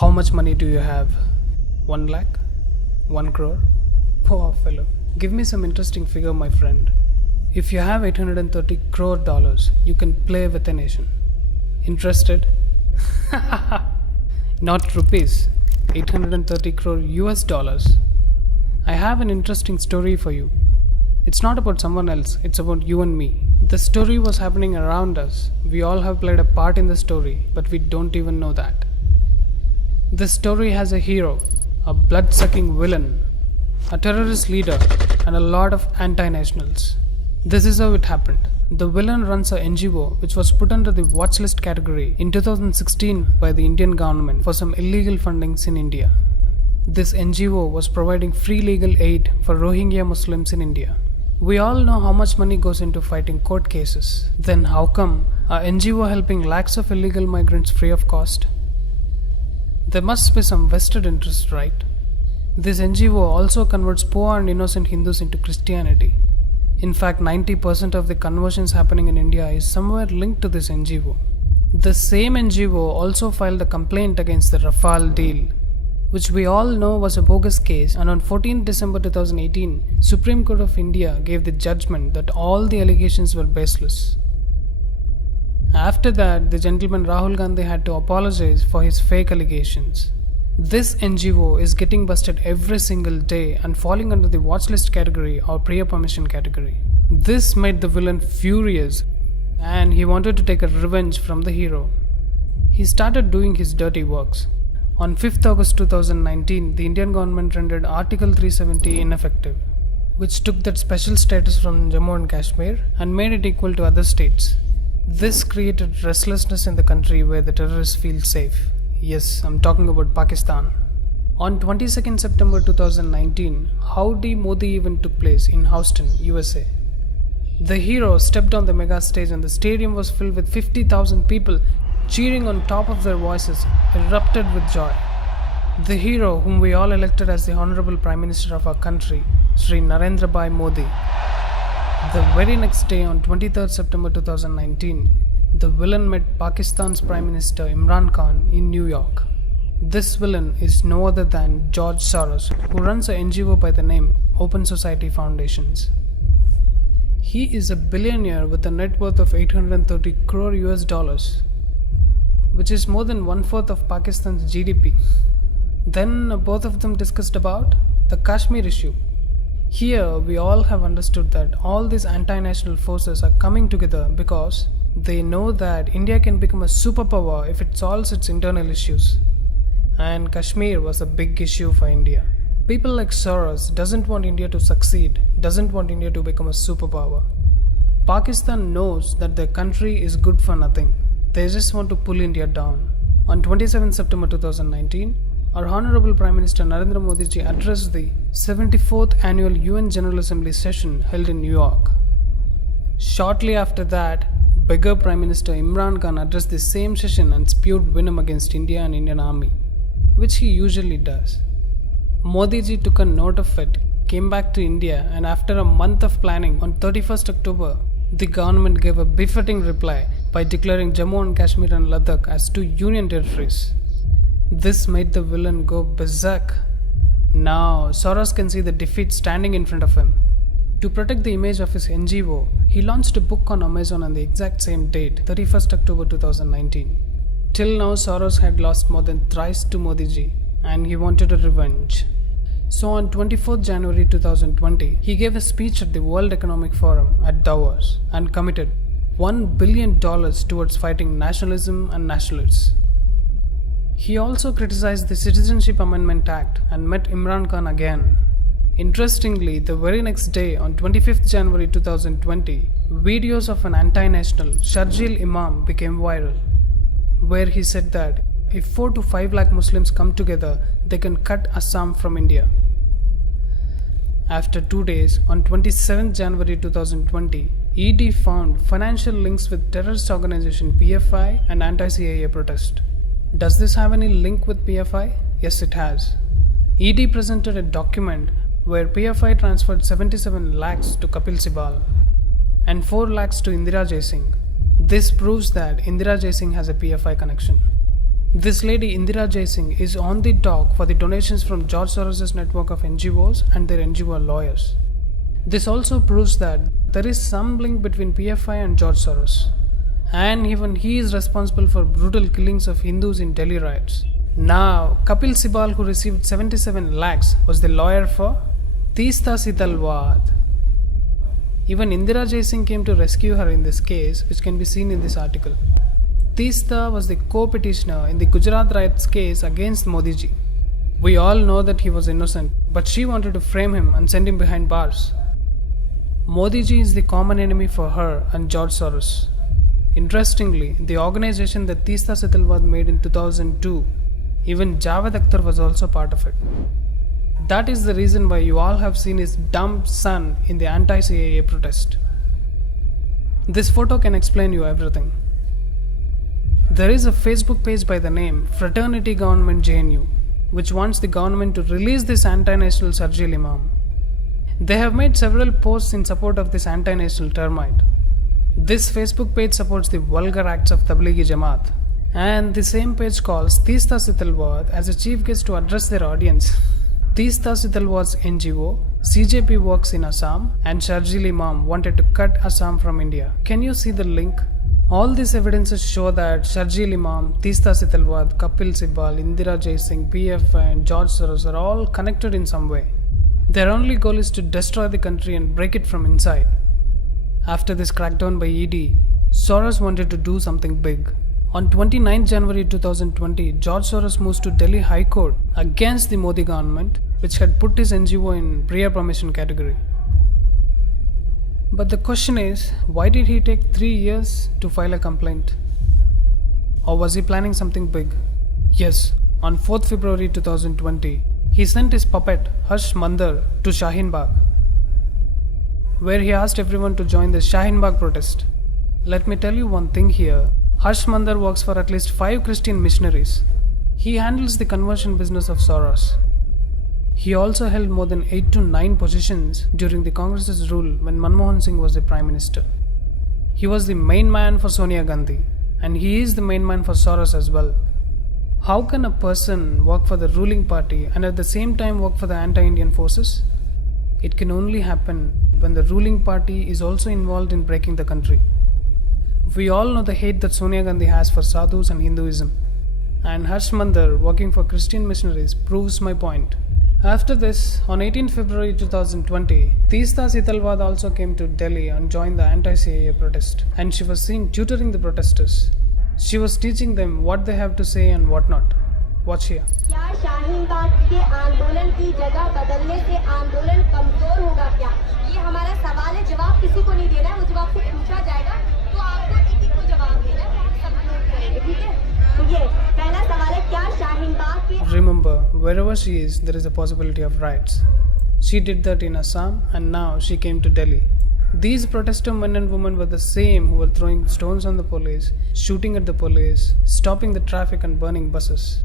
How much money do you have? 1 lakh? 1 crore? Poor fellow. Give me some interesting figure, my friend. If you have 830 crore dollars, you can play with a nation. Interested? Not rupees. 830 crore US dollars. I have an interesting story for you. It's not about someone else, it's about you and me. The story was happening around us. We all have played a part in the story, but we don't even know that. This story has a hero, a blood-sucking villain, a terrorist leader, and a lot of anti-nationals. This is how it happened. The villain runs a NGO which was put under the watchlist category in 2016 by the Indian government for some illegal fundings in India. This NGO was providing free legal aid for Rohingya Muslims in India. We all know how much money goes into fighting court cases. Then how come a NGO helping lakhs of illegal migrants free of cost? There must be some vested interest, right? This NGO also converts poor and innocent Hindus into Christianity. In fact, 90% of the conversions happening in India is somewhere linked to this NGO. The same NGO also filed a complaint against the Rafale deal, which we all know was a bogus case, and on 14 December 2018, Supreme Court of India gave the judgment that all the allegations were baseless. After that, the gentleman Rahul Gandhi had to apologize for his fake allegations. This NGO is getting busted every single day and falling under the watchlist category or prior permission category. This made the villain furious and he wanted to take a revenge from the hero. He started doing his dirty works. On 5th August 2019, the Indian government rendered Article 370 ineffective, which took that special status from Jammu and Kashmir and made it equal to other states. This created restlessness in the country where the terrorists feel safe. Yes, I'm talking about Pakistan. On 22nd September 2019, Howdy Modi event took place in Houston, USA. The hero stepped on the mega stage and the stadium was filled with 50,000 people cheering on top of their voices, erupted with joy. The hero, whom we all elected as the Honorable Prime Minister of our country, Sri Narendra Bhai Modi. The very next day, on 23rd September 2019, the villain met Pakistan's Prime Minister Imran Khan in New York. This villain is no other than George Soros, who runs an NGO by the name Open Society Foundations. He is a billionaire with a net worth of 830 crore US dollars, which is more than 1/4 of Pakistan's GDP. Then both of them discussed about the Kashmir issue. Here we all have understood that all these anti-national forces are coming together because they know that India can become a superpower if it solves its internal issues. And Kashmir was a big issue for India. People like Soros doesn't want India to succeed, doesn't want India to become a superpower. Pakistan knows that their country is good for nothing. They just want to pull India down. On 27 September 2019, our Honorable Prime Minister Narendra Modi ji addressed the 74th Annual UN General Assembly session held in New York. Shortly after that, beggar Prime Minister Imran Khan addressed the same session and spewed venom against India and Indian Army, which he usually does. Modi ji took a note of it, came back to India, and after a month of planning, on 31st October, the government gave a befitting reply by declaring Jammu and Kashmir and Ladakh as two union territories. This made the villain go berserk. Now, Soros can see the defeat standing in front of him. To protect the image of his NGO, he launched a book on Amazon on the exact same date, 31st October 2019. Till now, Soros had lost more than thrice to Modi ji, and he wanted a revenge. So on 24th January 2020, he gave a speech at the World Economic Forum at Davos and committed $1 billion towards fighting nationalism and nationalists. He also criticized the Citizenship Amendment Act and met Imran Khan again. Interestingly, the very next day, on 25th January 2020, videos of an anti-national, Sharjeel Imam, became viral, where he said that if 4 to 5 lakh Muslims come together, they can cut Assam from India. After 2 days, on 27th January 2020, ED found financial links with terrorist organization PFI and anti-CIA protest. Does this have any link with PFI? Yes, it has. ED presented a document where PFI transferred 77 lakhs to Kapil Sibal and 4 lakhs to Indira Jaisingh. This proves that Indira Jaisingh has a PFI connection. This lady Indira Jaising is on the dock for the donations from George Soros' network of NGOs and their NGO lawyers. This also proves that there is some link between PFI and George Soros. And even he is responsible for brutal killings of Hindus in Delhi riots. Now, Kapil Sibal, who received 77 lakhs, was the lawyer for Teesta Sitalwad. Even Indira Jaising came to rescue her in this case, which can be seen in this article. Teesta was the co-petitioner in the Gujarat riots case against Modi ji. We all know that he was innocent, but she wanted to frame him and send him behind bars. Modi ji is the common enemy for her and George Soros. Interestingly, the organization that Teesta Sitalwad made in 2002, even Javed Akhtar was also part of it. That is the reason why you all have seen his dumb son in the anti-CAA protest. This photo can explain you everything. There is a Facebook page by the name Fraternity Government JNU, which wants the government to release this anti-national Sharjeel Imam. They have made several posts in support of this anti-national termite. This Facebook page supports the vulgar acts of Tablighi Jamaat, and the same page calls Teesta Sitalwad as a chief guest to address their audience. Teesta Sitalwad's NGO, CJP works in Assam, and Sharjeel Imam wanted to cut Assam from India. Can you see the link? All these evidences show that Sharjeel Imam, Teesta Sitalwad, Kapil Sibal, Indira Jaising, PFI and George Soros are all connected in some way. Their only goal is to destroy the country and break it from inside. After this crackdown by ED, Soros wanted to do something big. On 29 January 2020, George Soros moves to Delhi High Court against the Modi government, which had put his NGO in prior permission category. But the question is, why did he take 3 years to file a complaint? Or was he planning something big? Yes, on 4th February 2020, he sent his puppet Harsh Mandar to Shaheen Bagh, where he asked everyone to join the Shaheen Bagh protest. Let me tell you one thing here. Harsh Mandar works for at least 5 Christian missionaries. He handles the conversion business of Soros. He also held more than 8 to 9 positions during the Congress's rule when Manmohan Singh was the Prime Minister. He was the main man for Sonia Gandhi, and he is the main man for Soros as well. How can a person work for the ruling party and at the same time work for the anti-Indian forces? It can only happen when the ruling party is also involved in breaking the country. We all know the hate that Sonia Gandhi has for sadhus and Hinduism, and Harsh Mandar working for Christian missionaries proves my point. After this, on 18 February 2020, Teesta Sitalwad also came to Delhi and joined the anti-CAA protest, and she was seen tutoring the protesters. She was teaching them what they have to say and what not. Watch here. क्या शाहीन बाग के आंदोलन की जगह बदलने से आंदोलन कमजोर होगा क्या? ये हमारा सवाल है, जवाब किसी को नहीं देना है, वो जवाब से पूछा जाएगा तो आपको एक को जवाब देना है, सब नोट करेंगे, ठीक है? तो ये पहला सवाल है, क्या शाहीन बाग के Remember, wherever she is, there is a possibility of riots. She did that in Assam, and now she came to Delhi. These protester men and women were the same who were throwing stones on the police, shooting at the police, stopping the traffic and burning buses.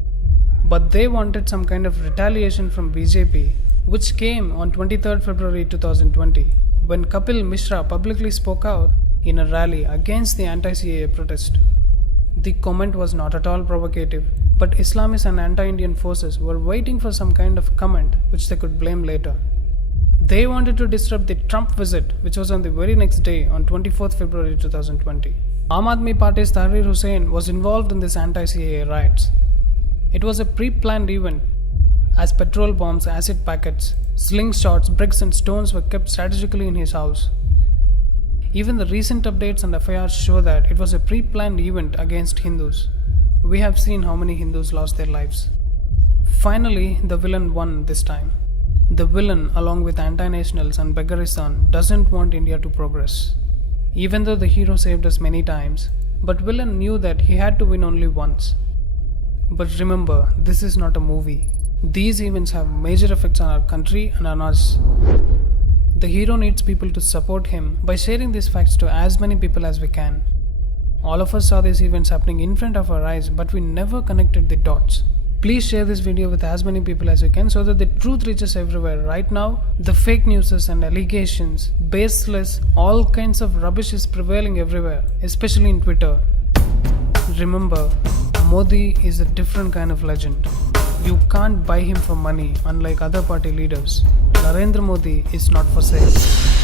But they wanted some kind of retaliation from BJP, which came on 23rd February 2020, when Kapil Mishra publicly spoke out in a rally against the anti-CAA protest. The comment was not at all provocative, but Islamists and anti-Indian forces were waiting for some kind of comment which they could blame later. They wanted to disrupt the Trump visit, which was on the very next day on 24th February 2020. Aam Aadmi Party's Tahrir Hussain was involved in this anti-CAA riots. It was a pre-planned event, as petrol bombs, acid packets, slingshots, bricks and stones were kept strategically in his house. Even the recent updates and FIRs show that it was a pre-planned event against Hindus. We have seen how many Hindus lost their lives. Finally, the villain won this time. The villain, along with anti-nationals and Begaristan, doesn't want India to progress. Even though the hero saved us many times, but villain knew that he had to win only once. But remember, this is not a movie. These events have major effects on our country and on us. The hero needs people to support him by sharing these facts to as many people as we can. All of us saw these events happening in front of our eyes, but we never connected the dots. Please share this video with as many people as you can so that the truth reaches everywhere. Right now, the fake news and allegations, baseless, all kinds of rubbish is prevailing everywhere, especially in Twitter. Remember, Modi is a different kind of legend. You can't buy him for money, unlike other party leaders. Narendra Modi is not for sale.